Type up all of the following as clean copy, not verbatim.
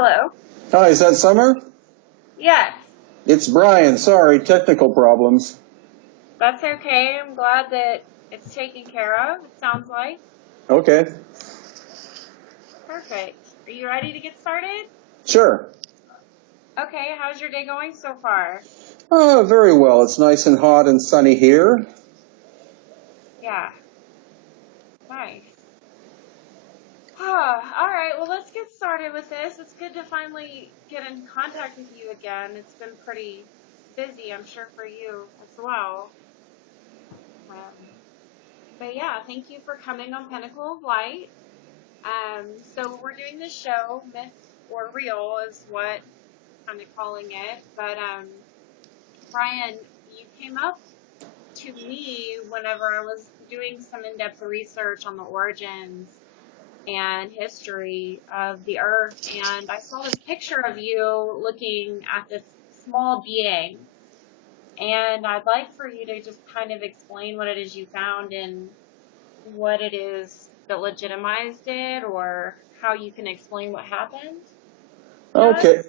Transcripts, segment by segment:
Hello? Hi, is that Summer? Yes, It's Brien. Sorry, technical problems. that's okay. I'm glad that it's taken care of, it sounds like. Okay, Perfect. Are you ready to get started? sure. Okay, how's your day going so far? Oh, very well. It's nice and hot and sunny here. Yeah, nice. All right, well, let's get started with this. It's good to finally get in contact with you again. It's been pretty busy, I'm sure, for you as well. Um, but yeah, thank you for coming on Pinnacle of Light. So we're doing this show, Myth or Real is what I'm calling it. But Brian, you came up to me whenever I was doing some in-depth research on the origins and history of the Earth, and I saw this picture of you looking at this small being. And I'd like for you to just kind of explain what it is you found and what it is that legitimized it, or how you can explain what happened to us. Okay,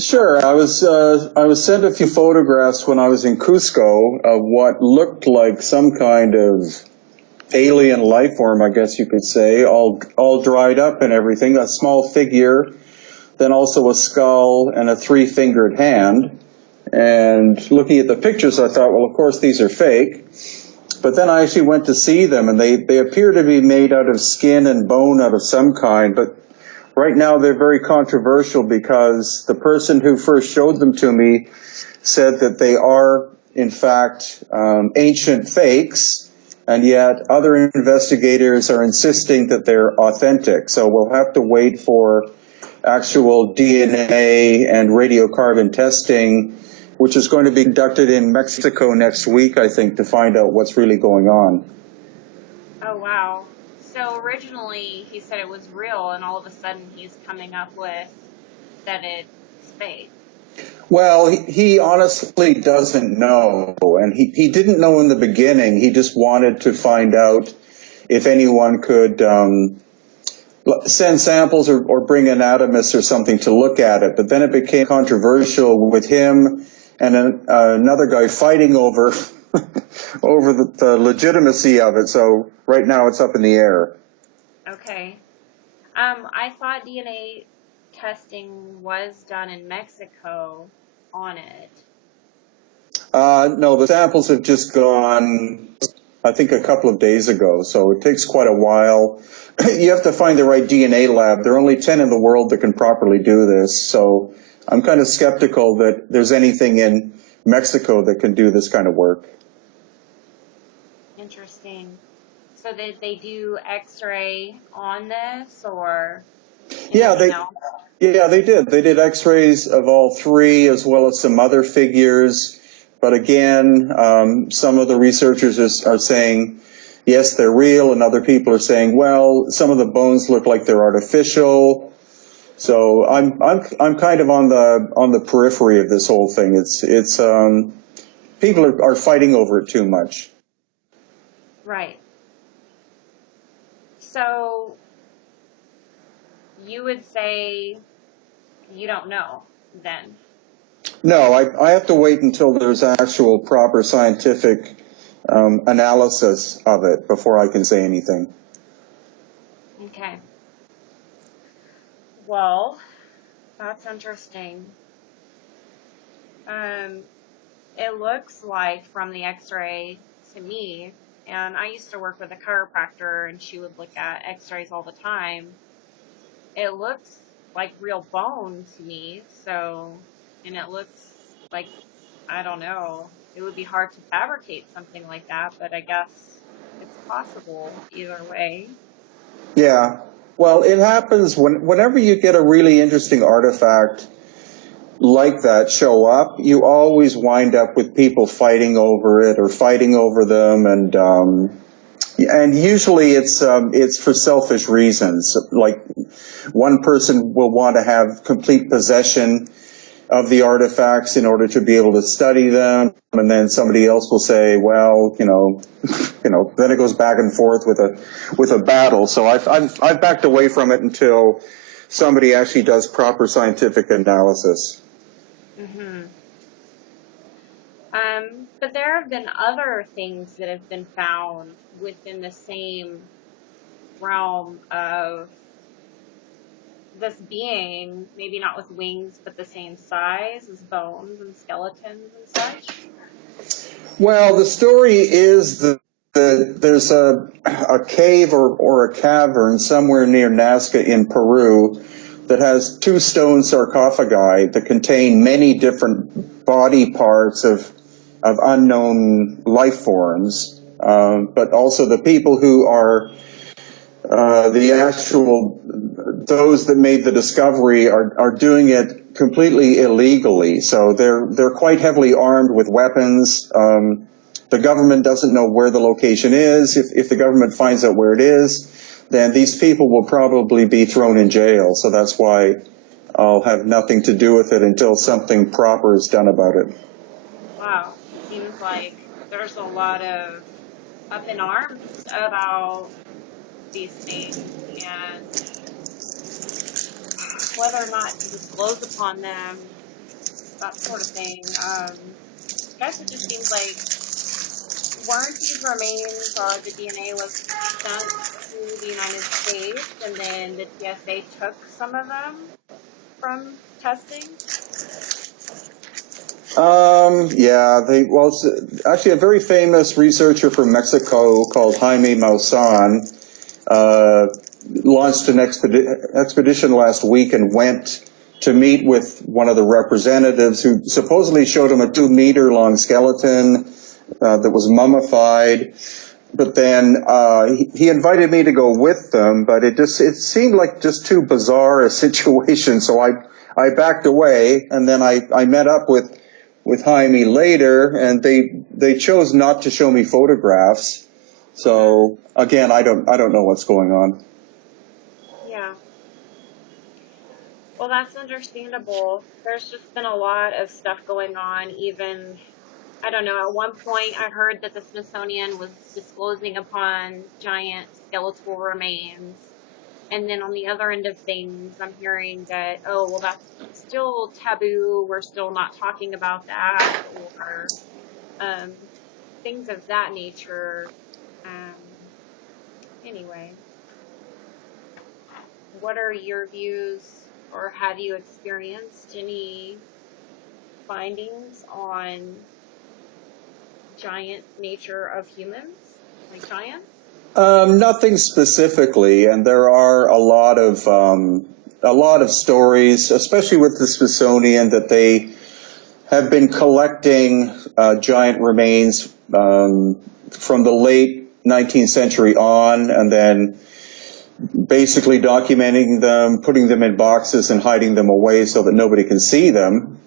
sure. I was sent a few photographs when I was in Cusco of what looked like some kind of alien life form, I guess you could say, all dried up and everything. A small figure, then also a skull and a three-fingered hand. And looking at the pictures, I thought, well, of course, these are fake. But then I actually went to see them, and they appear to be made out of skin and bone out of some kind. But right now they're very controversial because the person who first showed them to me said that they are, in fact, ancient fakes, and yet other investigators are insisting that they're authentic. So we'll have to wait for actual DNA and radiocarbon testing, which is going to be conducted in Mexico next week, I think, to find out what's really going on. Oh, wow. So originally he said it was real, and all of a sudden he's coming up with that it's fake. Well, he honestly doesn't know, and he didn't know in the beginning. He just wanted to find out if anyone could send samples or bring anatomists or something to look at it. But then it became controversial with him and another guy fighting over over the legitimacy of it. So right now it's up in the air. Okay. I thought DNA testing was done in Mexico on it. No, the samples have just gone, I think, a couple of days ago, so it takes quite a while. You have to find the right DNA lab. There are only 10 in the world that can properly do this, so I'm kind of skeptical that there's anything in Mexico that can do this kind of work. Interesting. So did they do X-ray on this, or Yeah, anything else? they did. They did X-rays of all three, as well as some other figures. But again, some of the researchers are saying, yes, they're real, and other people are saying, well, some of the bones look like they're artificial. So I'm kind of on the periphery of this whole thing. It's people are fighting over it too much. Right. So you would say you don't know then. No, I have to wait until there's actual proper scientific analysis of it before I can say anything. Okay. Well, that's interesting. Um, it looks like from the X-ray to me, and I used to work with a chiropractor, and she would look at X-rays all the time. It looks like real bone to me, so, and it looks like, I don't know, it would be hard to fabricate something like that, but I guess it's possible either way. Yeah. Well, it happens whenever you get a really interesting artifact like that show up, you always wind up with people fighting over it or fighting over them, and usually it's for selfish reasons. Like one person will want to have complete possession of the artifacts in order to be able to study them, and then somebody else will say, well, then it goes back and forth with a battle. So I've backed away from it until somebody actually does proper scientific analysis. Hmm. But there have been other things that have been found within the same realm of this being, maybe not with wings, but the same size as bones and skeletons and such. Well, the story is that there's a cave or a cavern somewhere near Nazca in Peru that has two stone sarcophagi that contain many different body parts of unknown life forms, but also the people who are those that made the discovery are doing it completely illegally. So they're quite heavily armed with weapons. The government doesn't know where the location is. If the government finds out where it is, then these people will probably be thrown in jail. So that's why I'll have nothing to do with it until something proper is done about it. Wow. Seems like there's a lot of up in arms about these things and whether or not to disclose upon them, that sort of thing. I guess it just seems like weren't these remains or the DNA was sent to the United States and then the TSA took some of them from testing? Yeah, it's actually a very famous researcher from Mexico called Jaime Maussan launched an expedition last week and went to meet with one of the representatives who supposedly showed him a 2-meter long skeleton that was mummified. But then he invited me to go with them, but it seemed like just too bizarre a situation, so I backed away, and then I met up with Jaime later, and they chose not to show me photographs. So again, I don't know what's going on. Yeah. Well, that's understandable. There's just been a lot of stuff going on. Even, I don't know, at one point I heard that the Smithsonian was disclosing upon giant skeletal remains. And then on the other end of things, I'm hearing that, oh, well, that's still taboo. We're still not talking about that, or um, things of that nature. Um, anyway, what are your views, or have you experienced any findings on giant nature of humans, like giants? Nothing specifically, and there are a lot of stories, especially with the Smithsonian, that they have been collecting giant remains from the late 19th century on, and then basically documenting them, putting them in boxes and hiding them away so that nobody can see them.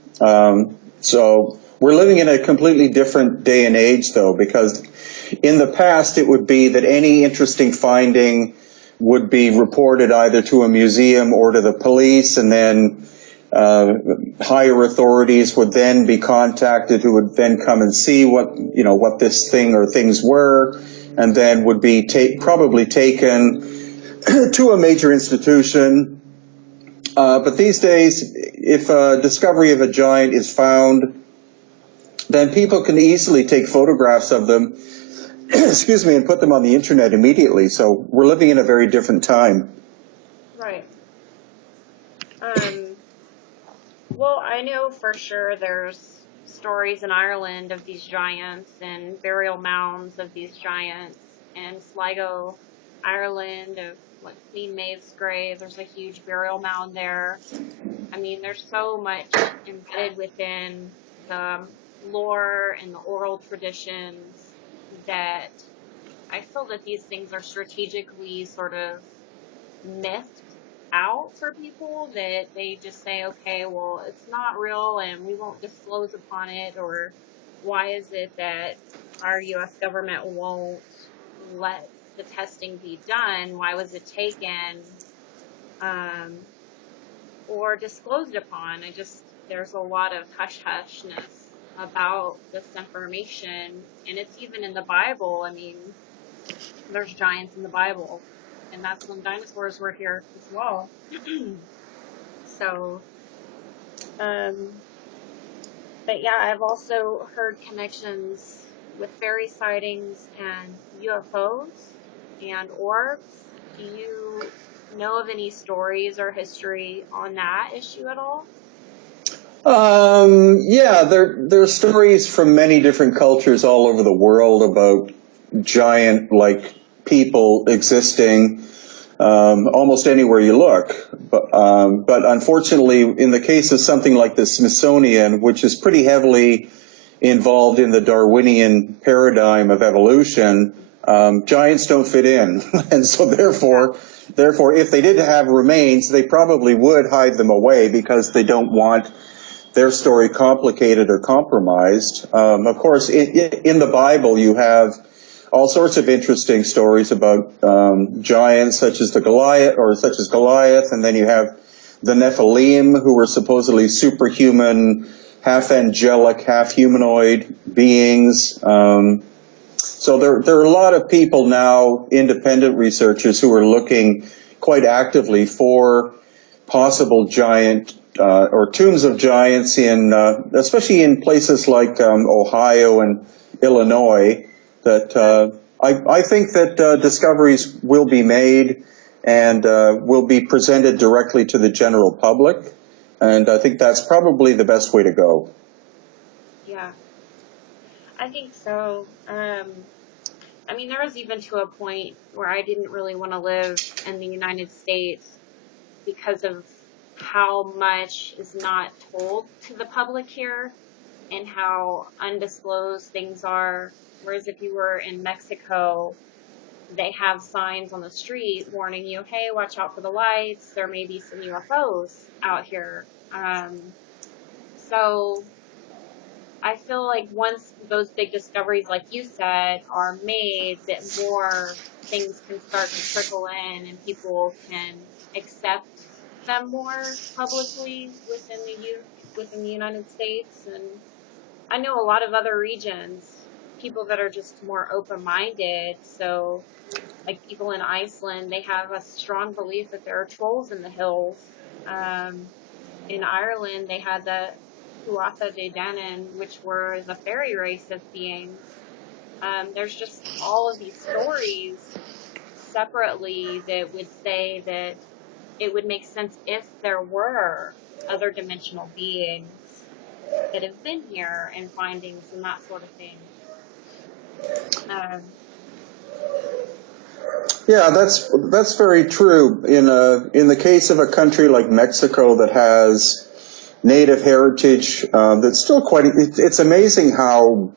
So we're living in a completely different day and age, though, because in the past it would be that any interesting finding would be reported either to a museum or to the police, and then higher authorities would then be contacted, who would then come and see what this thing or things were, and then would be probably taken to a major institution. But these days, if a discovery of a giant is found, then people can easily take photographs of them, excuse me, and put them on the internet immediately. So we're living in a very different time. Right. Um, well, I know for sure there's stories in Ireland of these giants and burial mounds of these giants, and Sligo, Ireland, of like Queen Maeve's grave. There's a huge burial mound there. I mean, there's so much embedded within the lore and the oral traditions that I feel that these things are strategically sort of mythed out for people, that they just say, okay, well, it's not real and we won't disclose upon it, or why is it that our U.S. government won't let the testing be done? Why was it taken? Um, or disclosed upon. There's a lot of hush-hushness about this information, and it's even in the Bible. I mean, there's giants in the Bible, and that's when dinosaurs were here as well. So, um, but yeah, I've also heard connections with fairy sightings and UFOs and orbs. Do you know of any stories or history on that issue at all? Yeah, there are stories from many different cultures all over the world about giant like people existing almost anywhere you look. But unfortunately, in the case of something like the Smithsonian, which is pretty heavily involved in the Darwinian paradigm of evolution, giants don't fit in, and so therefore, if they did have remains, they probably would hide them away because they don't want their story complicated or compromised. Of course, in the Bible, you have all sorts of interesting stories about giants such as Goliath, and then you have the Nephilim, who were supposedly superhuman, half angelic, half humanoid beings. So there are a lot of people now, independent researchers, who are looking quite actively for possible giant or tombs of giants in, especially in places like Ohio and Illinois. That I think that discoveries will be made and will be presented directly to the general public, and I think that's probably the best way to go. Yeah, I think so. I mean, there was even to a point where I didn't really want to live in the United States because of how much is not told to the public here and how undisclosed things are. Whereas if you were in Mexico, they have signs on the street warning you, hey, watch out for the lights. There may be some UFOs out here. So I feel like once those big discoveries, like you said, are made, that more things can start to trickle in and people can accept them more publicly within the United States. And I know a lot of other regions, people that are just more open-minded. So, like people in Iceland, they have a strong belief that there are trolls in the hills. Um, in Ireland, they had the Tuatha De Danann, which were the fairy race of beings. There's just all of these stories separately that would say that it would make sense if there were other dimensional beings that have been here and findings and that sort of thing. Um, Yeah, that's very true. In the case of a country like Mexico that has native heritage, that's still quite. It's amazing how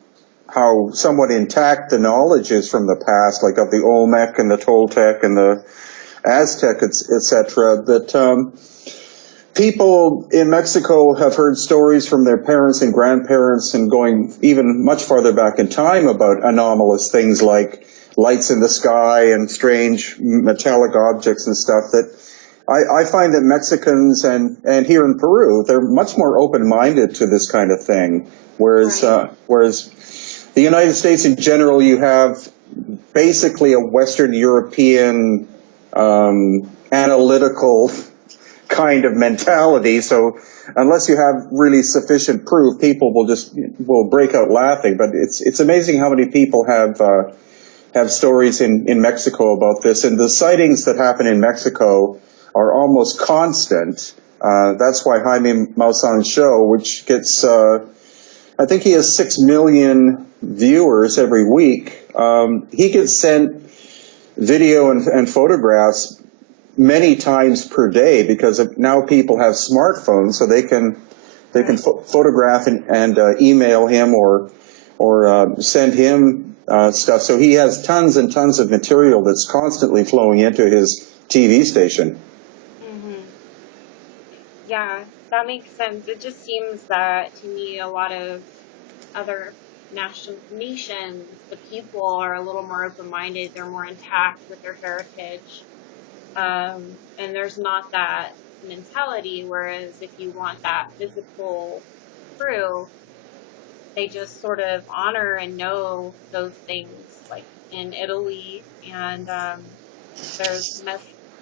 somewhat intact the knowledge is from the past, like of the Olmec and the Toltec and the Aztec, etc. That people in Mexico have heard stories from their parents and grandparents, and going even much farther back in time, about anomalous things like lights in the sky and strange metallic objects and stuff. That I find that Mexicans and here in Peru, they're much more open-minded to this kind of thing. Whereas right. whereas the United States in general, you have basically a Western European analytical kind of mentality. So unless you have really sufficient proof, people will break out laughing. But it's amazing how many people have stories in Mexico about this, and the sightings that happen in Mexico are almost constant. That's why Jaime Maussan's show, which gets I think he has 6 million viewers every week. He gets sent video and photographs many times per day because now people have smartphones, so they can photograph and email him or send him stuff. So he has tons and tons of material that's constantly flowing into his TV station. hmm Yeah, that makes sense. It just seems that to me a lot of other nations, the people are a little more open-minded. They're more intact with their heritage. And there's not that mentality, whereas if you want that physical proof, they just sort of honor and know those things, like in Italy and There's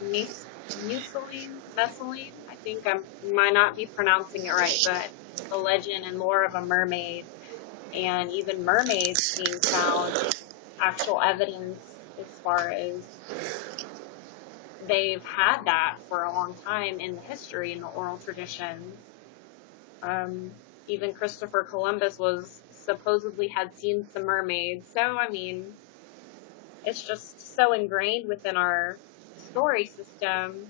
Museline. I think I might not be pronouncing it right, but the legend and lore of a mermaid, and even mermaids being found, actual evidence as far as they've had that for a long time in the history, in the oral traditions. Um, Even Christopher Columbus was supposedly had seen some mermaids. So, I mean, it's just so ingrained within our story system.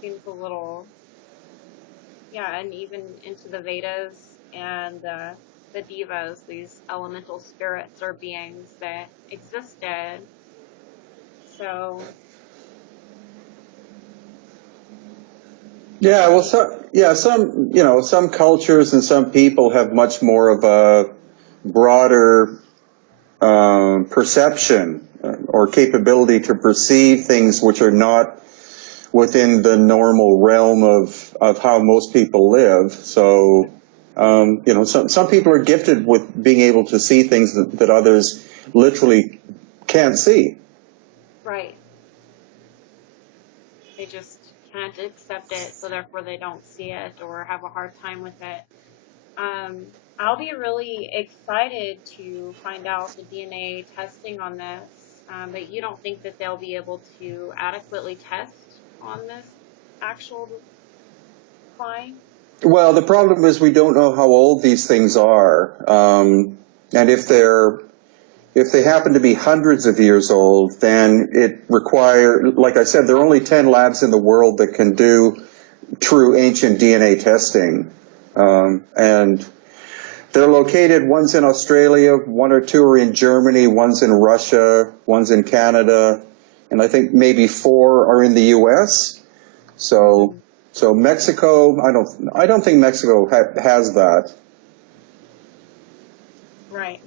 Seems a little, yeah, and even into the Vedas and the devas, these elemental spirits or beings that existed. So, Yeah, well, definitely, some cultures and some people have much more of a broader perception or capability to perceive things which are not within the normal realm of how most people live. So, some people are gifted with being able to see things that others literally can't see. right. They just can't accept it, so therefore they don't see it or have a hard time with it. I'll be really excited to find out the DNA testing on this, but you don't think that they'll be able to adequately test on this actual flying? Well, the problem is we don't know how old these things are, and if they happen to be hundreds of years old, then like I said, there are only 10 labs in the world that can do true ancient DNA testing, and they're located. One's in Australia, one or two are in Germany, one's in Russia, one's in Canada, and I think maybe 4 are in the U.S. So, Mm, so Mexico, I don't think Mexico has that. right.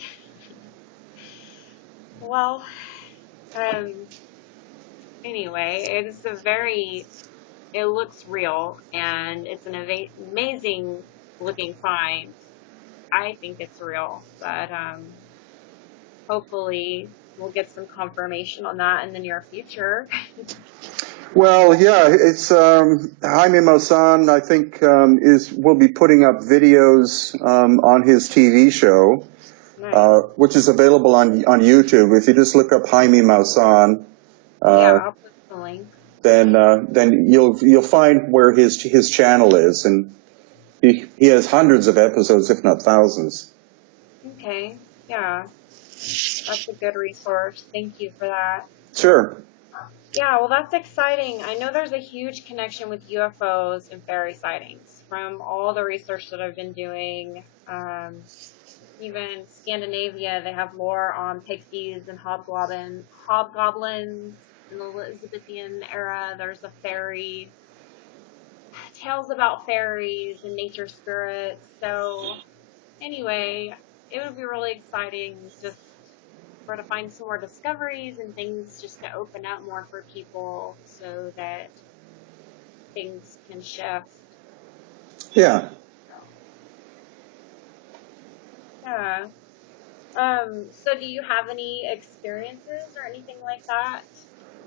Well, um, anyway, it looks real and it's an amazing looking find. I think it's real, but hopefully we'll get some confirmation on that in the near future. Well, yeah, it's Jaime Maussan. I think is will be putting up videos on his TV show, Nice. which is available on YouTube. If you just look up Jaime Maussan, Yeah, uh, I'll put the link. then you'll find where his channel is, and he has hundreds of episodes, if not thousands. Okay. Yeah, that's a good resource. Thank you for that. Sure. Yeah, well, that's exciting. I know there's a huge connection with UFOs and fairy sightings from all the research that I've been doing. Even Scandinavia, they have lore on pixies and hobgoblins in the Elizabethan era. There's a fairy, tales about fairies and nature spirits. So anyway, it would be really exciting just for to find some more discoveries and things just to open up more for people so that things can shift. Yeah. Yeah. So do you have any experiences or anything like that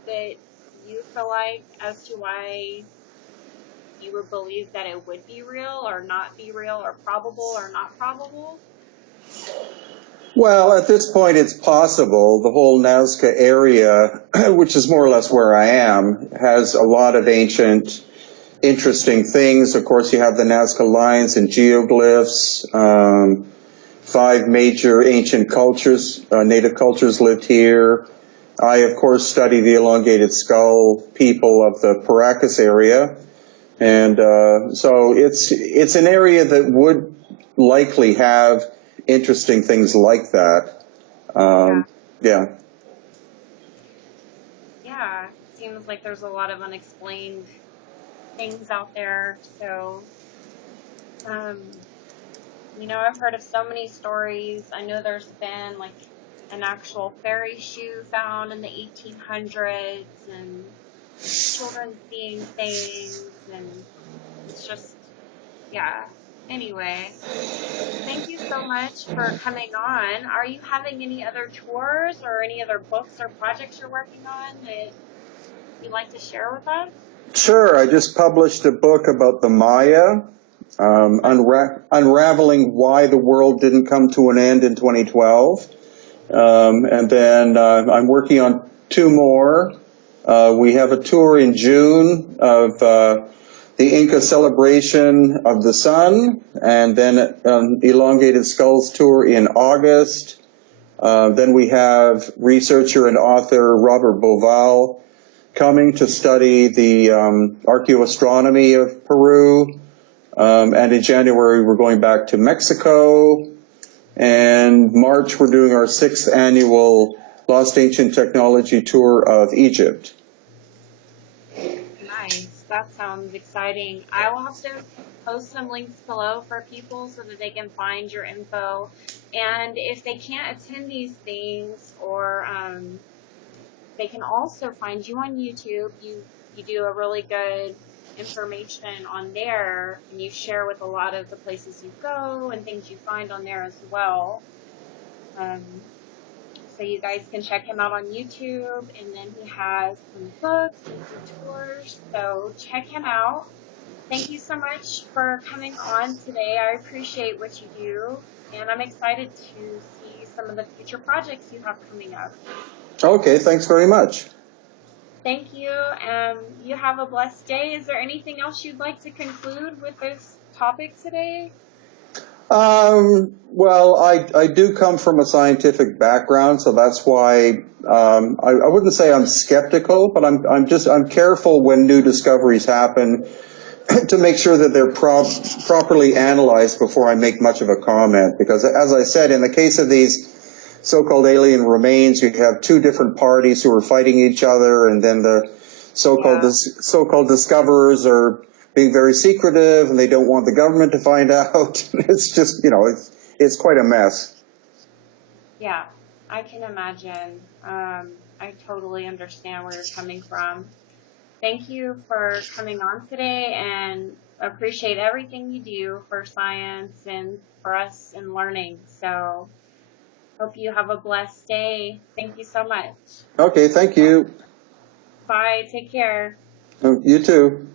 that you feel like as to why you would believe that it would be real or not be real or probable or not probable? Well, at this point, it's possible. The whole Nazca area, which is more or less where I am, has a lot of ancient, interesting things. Of course, you have the Nazca lines and geoglyphs. 5 major ancient cultures, native cultures lived here. I, of course, study the elongated skull people of the Paracas area. And so it's an area that would likely have interesting things like that. Yeah. Yeah. Yeah. Seems like there's a lot of unexplained things out there. So, um, I've heard of so many stories. I know there's been like an actual fairy shoe found in the 1800s and children seeing things, and it's just, yeah. Anyway, thank you so much for coming on. Are you having any other tours or any other books or projects you're working on that you'd like to share with us? Sure, I just published a book about the Maya, unraveling why the world didn't come to an end in 2012. And then I'm working on two more. We have a tour in June of the Inca celebration of the sun, and then an elongated skulls tour in August. Then we have researcher and author Robert Boval coming to study the archaeoastronomy of Peru. And in January, we're going back to Mexico. And March, we're doing our 6th annual Lost Ancient Technology Tour of Egypt. Nice. That sounds exciting. I will have to post some links below for people so that they can find your info. And if they can't attend these things, or they can also find you on YouTube. You do a really good information on there, and you share with a lot of the places you go and things you find on there as well. So you guys can check him out on YouTube, and then he has some books and some tours, so check him out. Thank you so much for coming on today. I appreciate what you do, and I'm excited to see some of the future projects you have coming up. Okay, thanks very much. Thank you, and you have a blessed day. Is there anything else you'd like to conclude with this topic today? Well, I do come from a scientific background, so that's why I wouldn't say I'm skeptical, but I'm careful when new discoveries happen to make sure that they're properly analyzed before I make much of a comment. Because as I said, in the case of these so-called alien remains, you have two different parties who are fighting each other, and then the so-called discoverers are being very secretive, and they don't want the government to find out. It's just, it's quite a mess. Yeah, I can imagine. I totally understand where you're coming from. Thank you for coming on today, and appreciate everything you do for science and for us in learning. So hope you have a blessed day. Thank you so much. Okay, thank you. Bye. Take care. You too.